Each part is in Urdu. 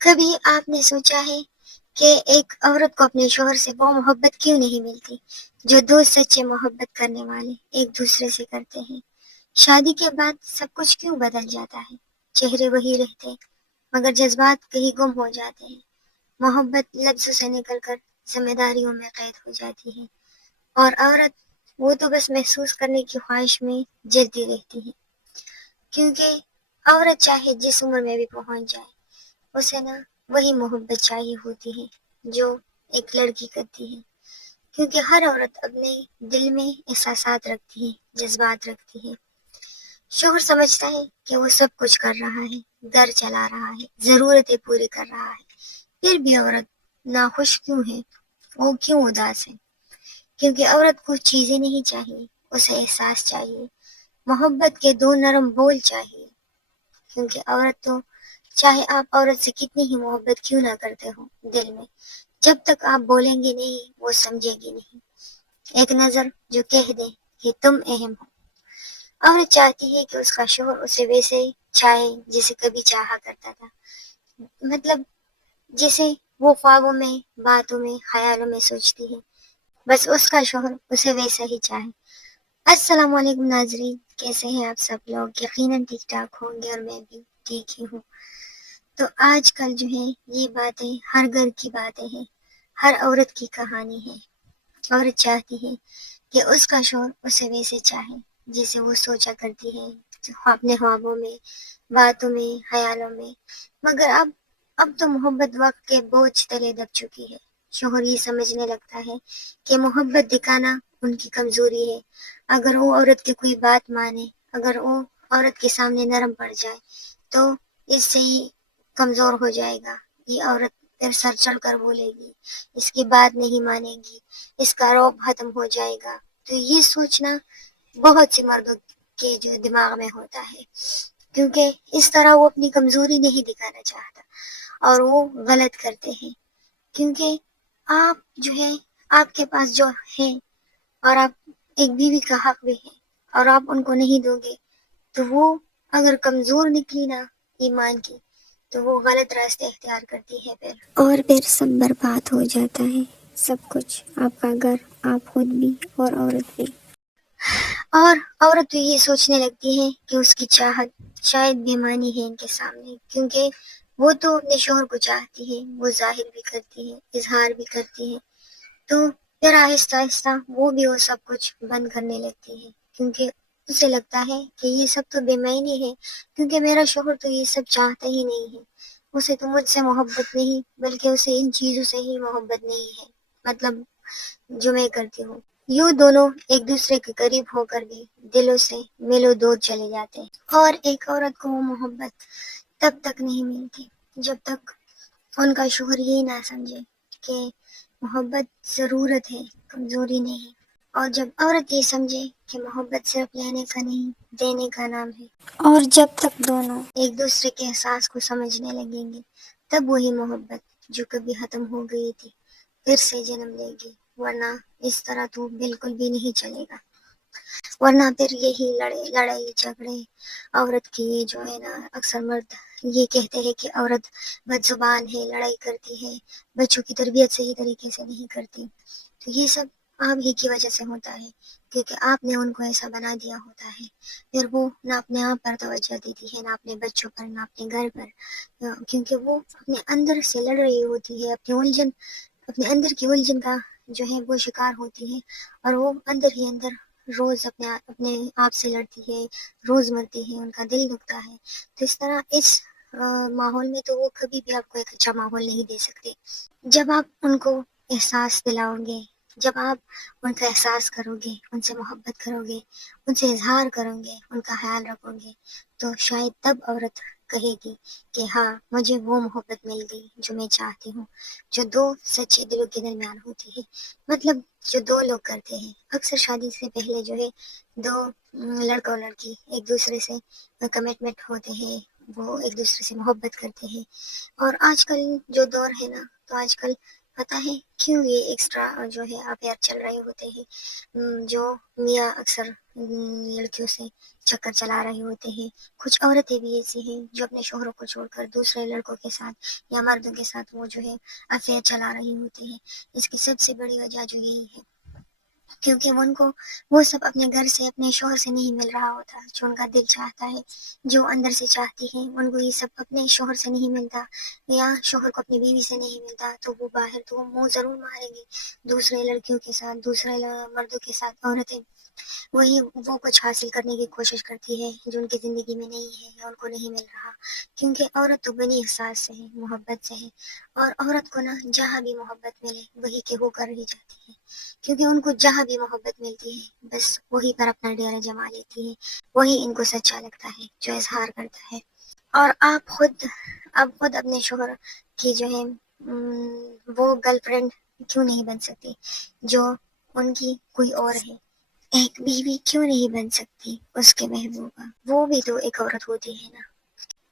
کبھی آپ نے سوچا ہے کہ ایک عورت کو اپنے شوہر سے وہ محبت کیوں نہیں ملتی جو دو سچے محبت کرنے والے ایک دوسرے سے کرتے ہیں؟ شادی کے بعد سب کچھ کیوں بدل جاتا ہے؟ چہرے وہی رہتے مگر جذبات کہیں گم ہو جاتے ہیں۔ محبت لفظوں سے نکل کر ذمہ داریوں میں قید ہو جاتی ہے، اور عورت وہ تو بس محسوس کرنے کی خواہش میں جلتی رہتی ہے، کیونکہ عورت چاہے جس عمر میں بھی پہنچ جائے، اسے نا وہی محبت چاہیے ہوتی ہے جو ایک لڑکی کرتی ہے، کیونکہ ہر عورت اپنے دل میں احساسات رکھتی ہے، جذبات رکھتی ہے۔ شوہر سمجھتا ہے کہ وہ سب کچھ کر رہا ہے، گھر چلا رہا ہے، ضرورتیں پوری کر رہا ہے، پھر بھی عورت ناخوش کیوں ہے؟ وہ کیوں اداس ہے؟ کیونکہ عورت کو چیزیں نہیں چاہیے، اسے احساس چاہیے، محبت کے دو نرم بول چاہیے۔ کیونکہ عورت تو چاہے آپ عورت سے کتنی ہی محبت کیوں نہ کرتے ہو دل میں، جب تک آپ بولیں گے نہیں وہ سمجھے گی نہیں۔ ایک نظر جو کہہ دے کہ تم اہم ہو۔ عورت چاہتی ہے کہ اس کا شوہر اسے ویسے ہی چاہے جسے کبھی چاہا کرتا تھا، مطلب جسے وہ خوابوں میں، باتوں میں، خیالوں میں سوچتی ہے، بس اس کا شوہر اسے ویسا ہی چاہے۔ السلام علیکم ناظرین، کیسے ہیں آپ سب لوگ؟ یقیناً ٹھیک ٹھاک ہوں گے، اور میں بھی ٹھیک ہی ہوں۔ تو آج کل جو ہے یہ باتیں ہر گھر کی باتیں ہیں، ہر عورت کی کہانی ہے۔ عورت چاہتی ہے کہ اس کا شوہر اسے ویسے چاہے جیسے وہ سوچا کرتی ہے اپنے خوابوں میں، باتوں میں، خیالوں میں، مگر اب تو محبت وقت کے بوجھ تلے دب چکی ہے۔ شوہر یہ سمجھنے لگتا ہے کہ محبت دکھانا ان کی کمزوری ہے۔ اگر وہ عورت کی کوئی بات مانے، اگر وہ عورت کے سامنے نرم پڑ جائے تو اس سے ہی کمزور ہو جائے گا، یہ عورت پھر سر چڑھ کر بولے گی، اس کی بات نہیں مانے گی، اس کا روب ختم ہو جائے گا۔ تو یہ سوچنا بہت سی مردوں کے جو دماغ میں ہوتا ہے، کیونکہ اس طرح وہ اپنی کمزوری نہیں دکھانا چاہتا، اور وہ غلط کرتے ہیں۔ کیونکہ آپ جو ہے، آپ کے پاس جو ہے، اور آپ ایک بیوی کا حق بھی ہے، اور آپ ان کو نہیں دو گے تو وہ اگر کمزور نکلی نا ایمان کی، تو وہ غلط راستے اختیار کرتی ہے اور پھر سب برباد ہو جاتا ہے، سب کچھ، آپ کا گھر، آپ خود بھی اور عورت بھی۔ اور عورت تو یہ سوچنے لگتی ہے کہ اس کی چاہت شاید بےمانی ہے ان کے سامنے، کیونکہ وہ تو اپنے شوہر کو چاہتی ہے، وہ ظاہر بھی کرتی ہے، اظہار بھی کرتی ہے، تو پھر آہستہ آہستہ وہ سب کچھ بند کرنے لگتی ہے، کیونکہ اسے لگتا ہے کہ یہ سب تو بے معنی ہے، کیونکہ میرا شوہر تو یہ سب چاہتا ہی نہیں ہے، اسے تو مجھ سے محبت نہیں بلکہ اسے ان چیزوں سے ہی محبت نہیں ہے، مطلب جو میں کرتی ہوں۔ یوں دونوں ایک دوسرے کے قریب ہو کر بھی دلوں سے میلو دور چلے جاتے ہیں، اور ایک عورت کو وہ محبت تب تک نہیں ملتی جب تک ان کا شوہر یہ نہ سمجھے کہ محبت ضرورت ہے، کمزوری نہیں۔ اور جب عورت یہ سمجھے کہ محبت صرف لینے کا نہیں، دینے کا نام ہے، اور جب تک دونوں ایک دوسرے کے احساس کو سمجھنے لگیں گے، تب وہی محبت جو کبھی ختم ہو گئی تھی پھر سے جنم لے گی، ورنہ اس طرح تو بالکل بھی نہیں چلے گا۔ ورنہ پھر یہی لڑائی جھگڑے، عورت کی یہ جو ہے نا، اکثر مرد یہ کہتے ہیں کہ عورت بد زبان ہے، لڑائی کرتی ہے، بچوں کی تربیت صحیح طریقے سے نہیں کرتی، تو یہ سب آپ ہی کی وجہ سے ہوتا ہے، کیونکہ آپ نے ان کو ایسا بنا دیا ہوتا ہے، پھر وہ نہ اپنے آپ پر توجہ دیتی ہے، نہ اپنے بچوں پر، نہ اپنے گھر پر، کیونکہ وہ اپنے اندر سے لڑ رہی ہوتی ہے، اپنے اندر کی الجھن کا جو ہے وہ شکار ہوتی ہے، اور وہ اندر ہی اندر روز اپنے آپ سے لڑتی ہے، روز مرتی ہے، ان کا دل دکھتا ہے۔ تو اس طرح اس ماحول میں تو وہ کبھی بھی آپ کو ایک اچھا ماحول نہیں دے سکتے۔ جب آپ ان کو احساس دلاؤ گے، جب آپ ان کا احساس کرو گے، ان سے محبت کرو گے، ان سے اظہار کرو گے، ان کا خیال رکھو گے، تو شاید تب عورت کہے گی کہ ہاں مجھے وہ محبت مل گئی جو میں چاہتی ہوں، جو دو سچے دلوں کے درمیان ہوتی ہے، مطلب جو دو لوگ کرتے ہیں۔ اکثر شادی سے پہلے جو ہے دو لڑکا اور لڑکی ایک دوسرے سے کمٹمنٹ ہوتے ہیں، وہ ایک دوسرے سے محبت کرتے ہیں، اور آج کل جو دور ہے نا، تو آج کل پتہ ہے کیوں یہ ایکسٹرا جو ہے افیئر چل رہے ہوتے ہیں؟ جو میاں اکثر لڑکیوں سے چکر چلا رہے ہوتے ہیں. کچھ عورتیں بھی ایسی ہیں جو اپنے شوہروں کو چھوڑ کر دوسرے لڑکوں کے ساتھ یا مردوں کے ساتھ وہ جو ہے افیئر چلا رہی ہوتے ہیں. اس کی سب سے بڑی وجہ جو یہی ہے کیونکہ ان کو وہ سب اپنے گھر سے اپنے شوہر سے نہیں مل رہا ہوتا جو ان کا دل چاہتا ہے، جو اندر سے چاہتی ہے. ان کو یہ سب اپنے شوہر سے نہیں ملتا یا شوہر کو اپنی بیوی سے نہیں ملتا تو وہ باہر تو وہ منہ ضرور ماریں گے دوسرے لڑکیوں کے ساتھ، دوسرے مردوں کے ساتھ. عورتیں وہی وہ کچھ حاصل کرنے کی کوشش کرتی ہے جو ان کی زندگی میں نہیں ہے یا ان کو نہیں مل رہا. کیونکہ عورت تو بنی احساس سے ہے، محبت سے ہے، اور عورت کو نا جہاں بھی محبت ملے وہی کے ہو کر رہ جاتی ہے. کیونکہ ان کو جہاں بھی محبت ملتی ہے بس وہی پر اپنا ڈیرا جما لیتی ہے، وہی ان کو سچا لگتا ہے جو اظہار کرتا ہے. اور آپ خود اپنے شوہر کی جو ہے وہ گرل فرینڈ کیوں نہیں بن سکتی جو ان کی کوئی اور ہے؟ ایک بیوی کیوں نہیں بن سکتی اس کے محبوبہ؟ وہ بھی تو ایک عورت ہوتی ہے نا.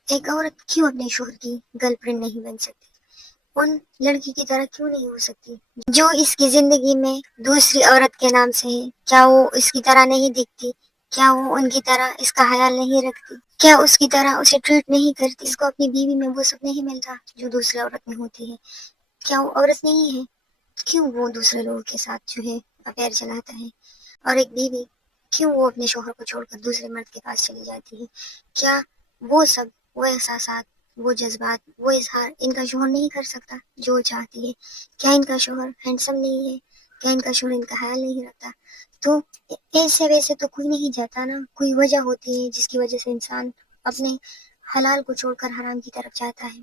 ایک عورت کیوں اپنے شوہر کی گرل فرینڈ نہیں بن سکتی؟ ان لڑکی کی طرح کیوں نہیں ہو سکتی جو اس کی زندگی میں دوسری عورت کے نام سے ہے؟ کیا وہ اس کی طرح نہیں دکھتی؟ کیا وہ ان کی طرح اس کا خیال نہیں رکھتی؟ کیا اس کی طرح اسے ٹریٹ نہیں کرتی؟ اس کو اپنی بیوی میں وہ سب نہیں ملتا جو دوسری عورت میں ہوتی ہے. کیا وہ عورت نہیں ہے؟ کیوں وہ دوسرے لوگوں کے ساتھ جو ہے افیئر چلاتا ہے؟ اور ایک بیوی کیوں وہ اپنے شوہر کو چھوڑ کر دوسرے مرد کے پاس چلی جاتی ہے؟ کیا وہ سب، وہ احساسات، وہ جذبات، وہ اظہار ان کا شوہر نہیں کر سکتا جو وہ چاہتی ہے؟ کیا ان کا شوہر ہینڈسم نہیں ہے؟ کیا ان کا شوہر ان کا خیال نہیں رکھتا؟ تو ایسے ویسے تو کوئی نہیں جاتا نا، کوئی وجہ ہوتی ہے جس کی وجہ سے انسان اپنے حلال کو چھوڑ کر حرام کی طرف جاتا ہے.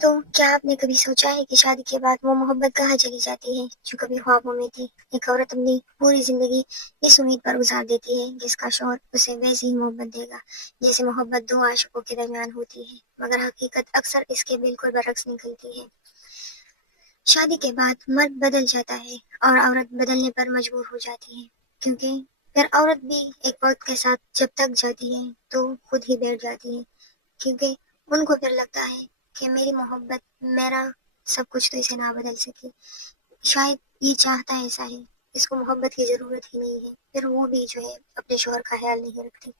تو کیا آپ نے کبھی سوچا ہے کہ شادی کے بعد وہ محبت کہاں چلی جاتی ہے جو کبھی خوابوں میں تھی؟ ایک عورت اپنی پوری زندگی اس امید پر گزار دیتی ہے جس کا شوہر اسے ویسی ہی محبت دے گا جیسے محبت دو عاشقوں کے درمیان ہوتی ہے، مگر حقیقت اکثر اس کے بالکل برعکس نکلتی ہے. شادی کے بعد مرد بدل جاتا ہے اور عورت بدلنے پر مجبور ہو جاتی ہے، کیونکہ پھر عورت بھی ایک وقت کے ساتھ جب تک جاتی ہے تو خود ہی بیٹھ جاتی ہے. کیونکہ ان کو پھر لگتا ہے کہ میری محبت، میرا سب کچھ تو اسے نہ بدل سکی. شاید یہ چاہتا ہے ایسا ہے، اس کو محبت کی ضرورت ہی نہیں ہے. پھر وہ بھی جو ہے اپنے شوہر کا خیال نہیں رکھتی.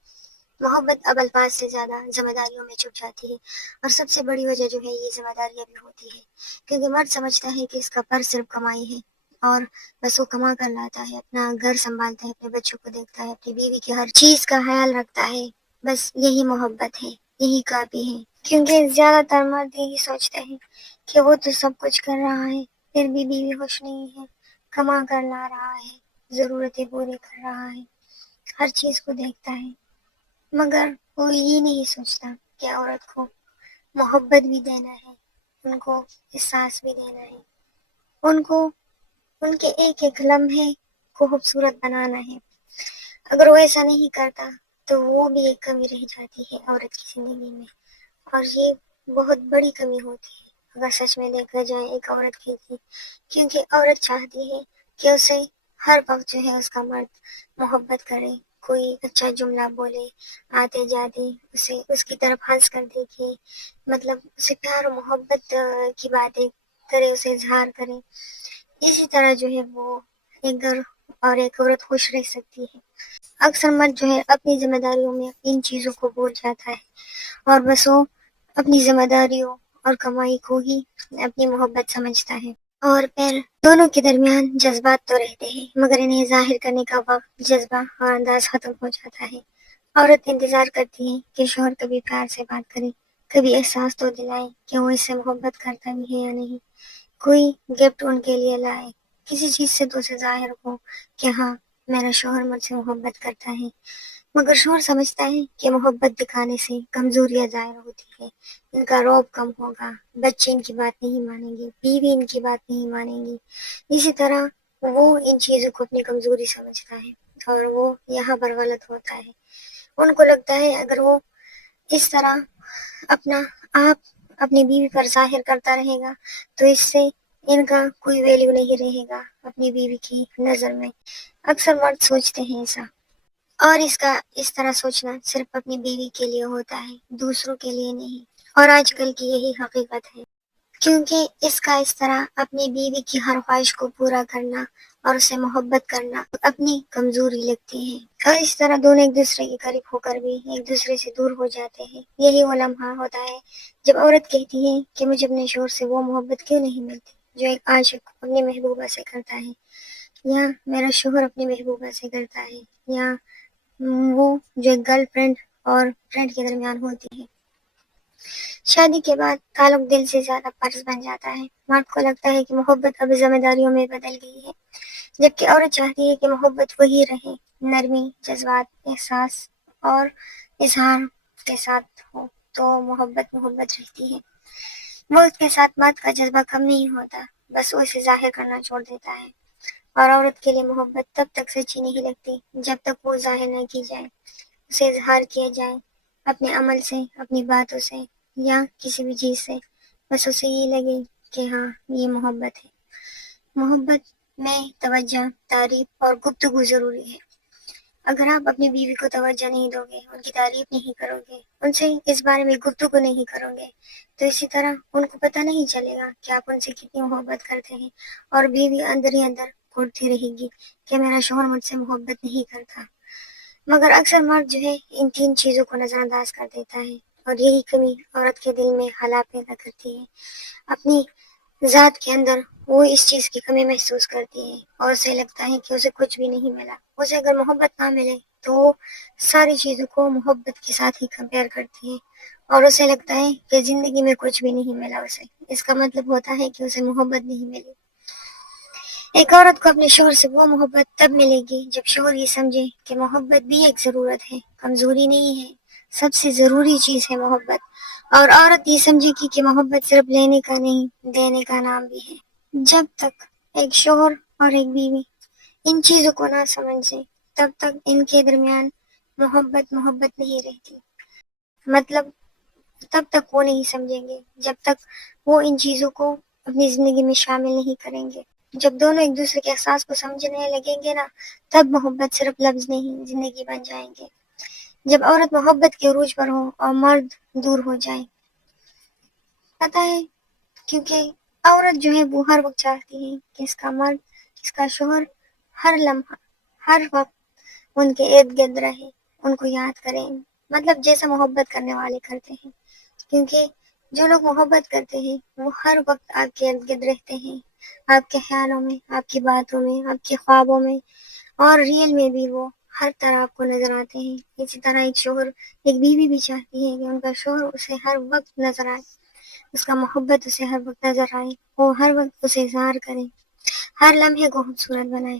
محبت اب الفاظ سے زیادہ ذمہ داریوں میں چھپ جاتی ہے، اور سب سے بڑی وجہ جو ہے یہ ذمہ داریاں بھی ہوتی ہے. کیونکہ مرد سمجھتا ہے کہ اس کا فرض صرف کمائی ہے، اور بس وہ کما کر لاتا ہے، اپنا گھر سنبھالتا ہے، اپنے بچوں کو دیکھتا ہے، اپنی بیوی کی ہر چیز کا خیال رکھتا ہے. بس یہی محبت ہے، یہی کافی ہے. کیونکہ زیادہ تر مرد یہی سوچتے ہیں کہ وہ تو سب کچھ کر رہا ہے پھر بھی بیوی خوش نہیں ہے، کما کر لا رہا ہے، ضرورتیں پوری کر رہا ہے، ہر چیز کو دیکھتا ہے. مگر وہ یہ نہیں سوچتا کہ عورت کو محبت بھی دینا ہے، ان کو احساس بھی دینا ہے، ان کو ان کے ایک ایک لمحے کو خوبصورت بنانا ہے. اگر وہ ایسا نہیں کرتا تو وہ بھی ایک کمی رہ جاتی ہے عورت کی زندگی میں، اور یہ بہت بڑی کمی ہوتی ہے اگر سچ میں دیکھا جائے ایک عورت کی. کیونکہ عورت چاہتی ہے کہ اسے ہر وقت جو ہے اس کا مرد محبت کرے، کوئی اچھا جملہ بولے، آتے جاتے اسے اس کی طرف ہنس کر دیکھے، مطلب اسے پیار و محبت کی باتیں کرے، اسے اظہار کرے. اسی طرح جو ہے وہ ایک گھر اور ایک عورت خوش رہ سکتی ہے. اکثر مرد جو ہے اپنی ذمہ داریوں میں ان چیزوں کو بھول جاتا ہے، اور بس وہ اپنی ذمہ داریوں اور کمائی کو ہی اپنی محبت سمجھتا ہے. اور پھر دونوں کے درمیان جذبات تو رہتے ہیں مگر انہیں ظاہر کرنے کا وقت، جذبہ اور انداز ختم ہو جاتا ہے. عورت انتظار کرتی ہے کہ شوہر کبھی پیار سے بات کرے، کبھی احساس تو دلائے کہ وہ اس سے محبت کرتا بھی ہے یا نہیں، کوئی گفٹ ان کے لیے لائے، کسی چیز سے تو اسے ظاہر ہو کہ ہاں میرا شوہر مجھ سے محبت کرتا ہے. مگر شوہر سمجھتا ہے کہ محبت دکھانے سے کمزوریاں ظاہر ہوتی ہے، ان کا روب کم ہوگا، بچے ان کی بات نہیں مانیں گے، بیوی ان کی بات نہیں مانیں گی. اسی طرح وہ ان چیزوں کو اپنی کمزوری سمجھتا ہے، اور وہ یہاں پر غلط ہوتا ہے. ان کو لگتا ہے اگر وہ اس طرح اپنا آپ اپنی بیوی پر ظاہر کرتا رہے گا تو اس سے ان کا کوئی ویلیو نہیں رہے گا اپنی بیوی کی نظر میں. اکثر مرد سوچتے ہیں ایسا، اور اس طرح سوچنا صرف اپنی بیوی کے لیے ہوتا ہے، دوسروں کے لیے نہیں. اور آج کل کی یہی حقیقت ہے. کیونکہ اس کا اس طرح اپنی بیوی کی ہر خواہش کو پورا کرنا اور اسے محبت کرنا اپنی کمزوری لگتی ہے، اور اس طرح دونوں ایک دوسرے کے قریب ہو کر بھی ایک دوسرے سے دور ہو جاتے ہیں۔ یہی وہ لمحہ ہوتا ہے جب عورت کہتی ہے کہ مجھے اپنے شوہر سے وہ محبت کیوں نہیں ملتی جو ایک عاشق اپنی محبوبہ سے کرتا ہے، یا میرا شوہر اپنی محبوبہ سے کرتا ہے، یا وہ جو ایک گرل فرینڈ اور فرینڈ کے درمیان ہوتی ہے۔ شادی کے بعد تعلق دل سے زیادہ فرض بن جاتا ہے۔ مرد کو لگتا ہے کہ محبت اب ذمہ داریوں میں بدل گئی ہے، جبکہ عورت چاہتی ہے کہ محبت وہی رہے، نرمی، جذبات، احساس اور اظہار کے ساتھ ہو تو محبت رہتی ہے۔ وقت کے ساتھ مرد کا جذبہ کم نہیں ہوتا، بس وہ اسے ظاہر کرنا چھوڑ دیتا ہے، اور عورت کے لیے محبت تب تک سچی نہیں لگتی جب تک وہ ظاہر نہ کی جائے، اسے اظہار کیا جائے اپنے عمل سے، اپنی باتوں سے، یا کسی بھی چیز سے، بس اسے یہ لگے کہ ہاں یہ محبت ہے۔ محبت میں توجہ، تعریف اور گفتگو ضروری ہے۔ اگر آپ اپنی بیوی کو توجہ نہیں دو گے، ان کی تعریف نہیں کرو گے، ان سے اس بارے میں گفتگو نہیں کرو گے، تو اسی طرح ان کو پتہ نہیں چلے گا کہ آپ ان سے کتنی محبت کرتے ہیں، اور بیوی اندر ہی اندر گھٹتی رہے گی کہ میرا شوہر مجھ سے محبت نہیں کرتا۔ مگر اکثر مرد جو ہے ان تین چیزوں کو نظر انداز کر دیتا ہے، اور یہی کمی عورت کے دل میں خلا پیدا کرتی ہے۔ اپنی ذات کے اندر وہ اس چیز کی کمی محسوس کرتی ہے، اور اسے لگتا ہے کہ اسے کچھ بھی نہیں ملا۔ اسے اگر محبت نہ ملے تو وہ ساری چیزوں کو محبت کے ساتھ ہی کمپیئر کرتی ہے، اور اسے لگتا ہے کہ زندگی میں کچھ بھی نہیں ملا اسے۔ اس کا مطلب ہوتا ہے کہ اسے محبت نہیں ملی۔ ایک عورت کو اپنے شوہر سے وہ محبت تب ملے گی جب شوہر یہ سمجھے کہ محبت بھی ایک ضرورت ہے، کمزوری نہیں ہے، سب سے ضروری چیز ہے محبت، اور عورت یہ سمجھے گی کہ محبت صرف لینے کا نہیں، دینے کا نام بھی ہے۔ جب تک ایک شوہر اور ایک بیوی ان چیزوں کو نہ سمجھے تب تک ان کے درمیان محبت نہیں رہتی۔ مطلب تب تک وہ نہیں سمجھیں گے جب تک وہ ان چیزوں کو اپنی زندگی میں شامل نہیں کریں گے۔ جب دونوں ایک دوسرے کے احساس کو سمجھنے لگیں گے نا، تب محبت صرف لفظ نہیں، زندگی بن جائیں گے۔ جب عورت محبت کے عروج پر ہو اور مرد دور ہو جائے، پتہ ہے، کیونکہ عورت جو ہے وہ ہر وقت چاہتی ہے کہ اس کا مرد، اس کا شوہر ہر لمحہ، ہر وقت ان کے ارد گرد رہے، ان کو یاد کریں، مطلب جیسا محبت کرنے والے کرتے ہیں، کیونکہ جو لوگ محبت کرتے ہیں وہ ہر وقت آپ کے ارد گرد رہتے ہیں، آپ کے خیالوں میں، آپ کی باتوں میں، آپ کے خوابوں میں، اور ریئل میں بھی وہ ہر طرح آپ کو نظر آتے ہیں۔ اسی طرح ایک شوہر، ایک بیوی بھی چاہتی ہے کہ ان کا شوہر اسے ہر وقت نظر آئے، اس کا محبت اسے ہر وقت نظر آئے، وہ ہر وقت اسے اظہار کرے، ہر لمحے کو خوبصورت بنائے۔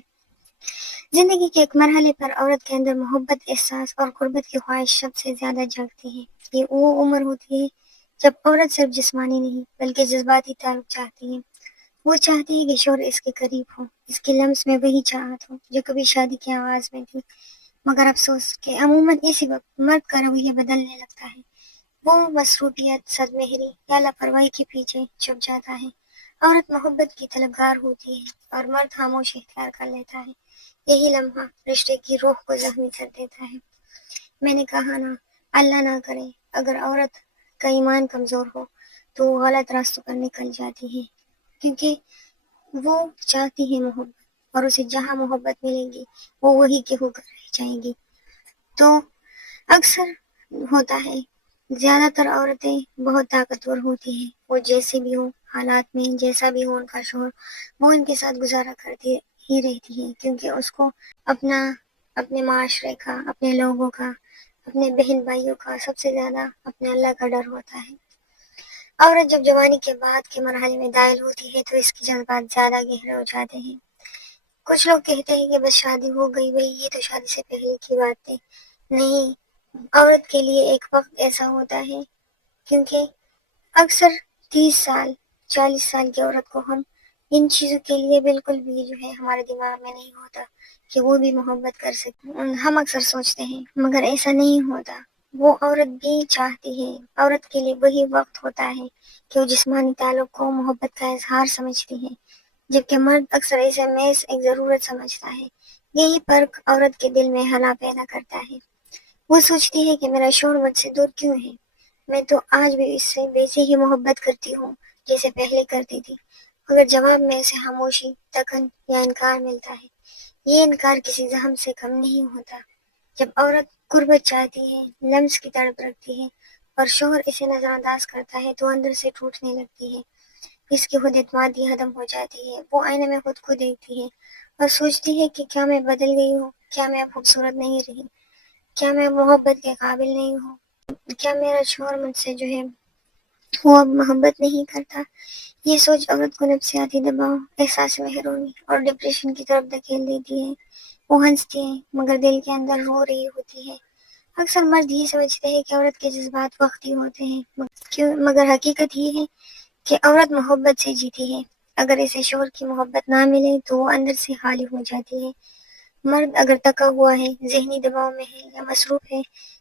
زندگی کے ایک مرحلے پر عورت کے اندر محبت، احساس اور قربت کی خواہش سب سے زیادہ جاگتی ہے۔ یہ وہ عمر ہوتی ہے جب عورت صرف جسمانی نہیں بلکہ جذباتی تعلق چاہتی ہے۔ وہ چاہتی ہے کہ شوہر اس کے قریب ہو، اس کے لمس میں وہی چاہت ہو جو کبھی شادی کی آغاز میں تھی۔ مگر افسوس کہ عموماً اسی وقت مرد کا رویہ بدلنے لگتا ہے، وہ مصروفیت، صد مہری یا لاپرواہی کے پیچھے چھپ جاتا ہے۔ عورت محبت کی طلبگار ہوتی ہے اور مرد خاموش اختیار کر لیتا ہے۔ یہی لمحہ رشتے کی روح کو زخمی کر دیتا ہے۔ میں نے کہا نا، اللہ نہ کرے اگر عورت کا ایمان کمزور ہو تو وہ غلط راستوں پر نکل جاتی ہے، کیونکہ وہ چاہتی ہے محبت، اور اسے جہاں محبت ملے گی وہ وہی کے ہو کر رہ جائے گی۔ تو اکثر ہوتا ہے، زیادہ تر عورتیں بہت طاقتور ہوتی ہیں، وہ جیسے بھی ہوں حالات میں، جیسا بھی ہو ان کا شوہر، وہ ان کے ساتھ گزارا کرتی ہی رہتی ہے، کیونکہ اس کو اپنے معاشرے کا، اپنے لوگوں کا، اپنے بہن بھائیوں کا، سب سے زیادہ اپنے اللہ کا ڈر ہوتا ہے۔ عورت جب جوانی کے بعد کے مرحلے میں داخل ہوتی ہے تو اس کے جذبات زیادہ گہرے ہو جاتے ہیں۔ کچھ لوگ کہتے ہیں کہ بس شادی ہو گئی بھئی، یہ تو شادی سے پہلے کی بات ہے۔ نہیں، عورت کے لیے ایک وقت ایسا ہوتا ہے، کیونکہ اکثر 30 سال 40 سال کی عورت کو ہم ان چیزوں کے لیے بالکل بھی جو ہے ہمارے دماغ میں نہیں ہوتا کہ وہ بھی محبت کر سکتے۔ ہم اکثر سوچتے ہیں، مگر ایسا نہیں ہوتا۔ وہ عورت بھی چاہتی ہے، عورت کے لیے وہی وقت ہوتا ہے کہ وہ جسمانی تعلق کو محبت کا اظہار سمجھتی ہے، جبکہ مرد اکثر اسے محض ایک ضرورت سمجھتا ہے۔ یہی فرق عورت کے دل میں خلا پیدا کرتا ہے۔ وہ سوچتی ہے کہ میرا شوہر مجھ سے دور کیوں ہے، میں تو آج بھی اس سے ویسے ہی محبت کرتی ہوں جیسے پہلے کرتی تھی، مگر جواب میں اسے خاموشی، تکن یا انکار ملتا ہے۔ یہ انکار کسی زخم سے کم نہیں ہوتا۔ جب عورت قربت چاہتی ہے، لمس کی تڑپ رکھتی ہے اور شوہر اسے نظر انداز کرتا ہے تو اندر سے ٹوٹنے لگتی ہے۔ اس کی خود اعتمادی ختم ہو جاتی ہے۔ وہ آئینے میں خود کو دیکھتی ہے اور سوچتی ہے کہ کیا میں بدل گئی ہوں؟ کیا میں اب خوبصورت نہیں رہی؟ کیا میں محبت کے قابل نہیں ہوں؟ کیا میرا شوہر مجھ سے جو ہے وہ اب محبت نہیں کرتا؟ یہ سوچ عورت کو نفسیاتی دباؤ، احساس محرومی اور ڈپریشن کی طرف دھکیل دیتی ہے۔ وہ ہنستی ہے مگر دل کے اندر رو رہی ہوتی ہے۔ اکثر مرد یہ سمجھتے ہیں کہ عورت کے جذبات وقتی ہوتے ہیں، مگر حقیقت یہ ہے کہ عورت محبت سے جیتی ہے۔ اگر اسے شوہر کی محبت نہ ملے تو وہ اندر سے خالی ہو جاتی ہے۔ مرد اگر تکا ہوا ہے، ذہنی دباؤ میں ہے یا مصروف ہے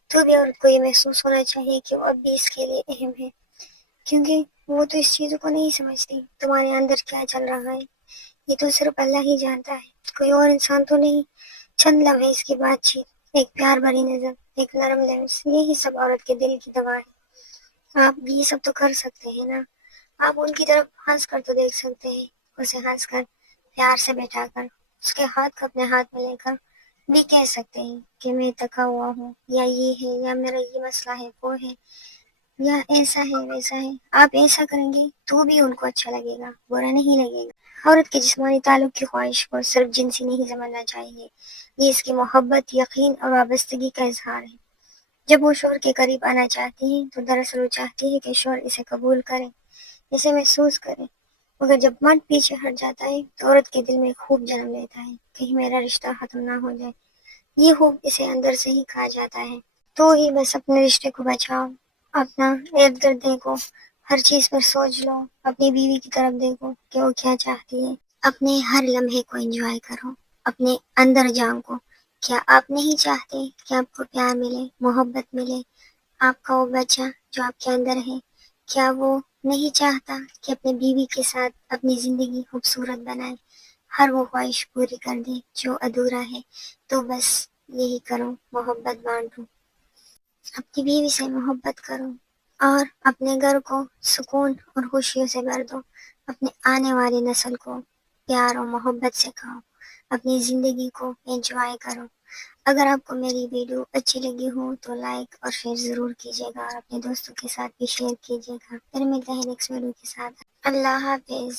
تو بھی عورت کو یہ محسوس ہونا چاہیے کہ وہ اب بھی اس کے لیے اہم ہے، کیونکہ وہ تو اس چیزوں کو نہیں سمجھتی تمہارے اندر کیا چل رہا ہے۔ یہ تو صرف اللہ ہی جانتا ہے، کوئی اور انسان تو نہیں۔ چند لمحے اس کی بات چیت، ایک پیار بھری نظر، ایک نرم لمس، یہی سب عورت کے دل کی دوا ہے۔ آپ بھی یہ سب تو کر سکتے ہیں نا۔ آپ ان کی طرف ہنس کر تو دیکھ سکتے ہیں، اسے ہنس کر، پیار سے بیٹھا کر، اس کے ہاتھ کو اپنے ہاتھ میں لے کر بھی کہہ سکتے ہیں کہ میں تھکا ہوا ہوں، یا یہ ہے، یا میرا یہ مسئلہ ہے، وہ ہے، یا ایسا ہے ویسا ہے۔ آپ ایسا کریں گے تو بھی ان کو اچھا لگے گا، برا نہیں لگے گا۔ عورت کے جسمانی تعلق کی خواہش کو صرف جنسی نہیں سمجھنا چاہیے، یہ اس کی محبت، یقین اور وابستگی کا اظہار ہے۔ جب وہ شوہر کے قریب آنا چاہتی ہیں تو دراصل وہ چاہتی ہے کہ شوہر اسے قبول کرے، اسے محسوس کرے۔ مگر جب مرد پیچھے ہٹ جاتا ہے تو عورت کے دل میں خوف جنم لیتا ہے، کہیں میرا رشتہ ختم نہ ہو جائے۔ یہ خوف اسے اندر سے ہی کھا جاتا ہے۔ تو ہی بس اپنے رشتے کو بچاؤ، اپنا ارد گرد دیکھو، ہر چیز پر سوچ لو، اپنی بیوی کی طرف دیکھو کہ وہ کیا چاہتی ہے۔ اپنے ہر لمحے کو انجوائے کرو، اپنے اندر جھانکو۔ کیا آپ نہیں چاہتے کہ آپ کو پیار ملے، محبت ملے؟ آپ کا وہ بچہ جو آپ کے اندر ہے، کیا وہ نہیں چاہتا کہ اپنے بیوی کے ساتھ اپنی زندگی خوبصورت بنائے، ہر وہ خواہش پوری کر دے جو ادھورا ہے؟ تو بس یہی کرو، محبت بانٹو، اپنی بیوی سے محبت کرو اور اپنے گھر کو سکون اور خوشیوں سے بھر دو۔ اپنے آنے والی نسل کو پیار اور محبت سکھاؤ، اپنی زندگی کو انجوائے کرو۔ اگر آپ کو میری ویڈیو اچھی لگی ہو تو لائک اور شیئر ضرور کیجیے گا، اور اپنے دوستوں کے ساتھ بھی شیئر کیجیے گا۔ پھر ملتے ہیں نیکسٹ ویڈیو کے ساتھ۔ اللہ حافظ۔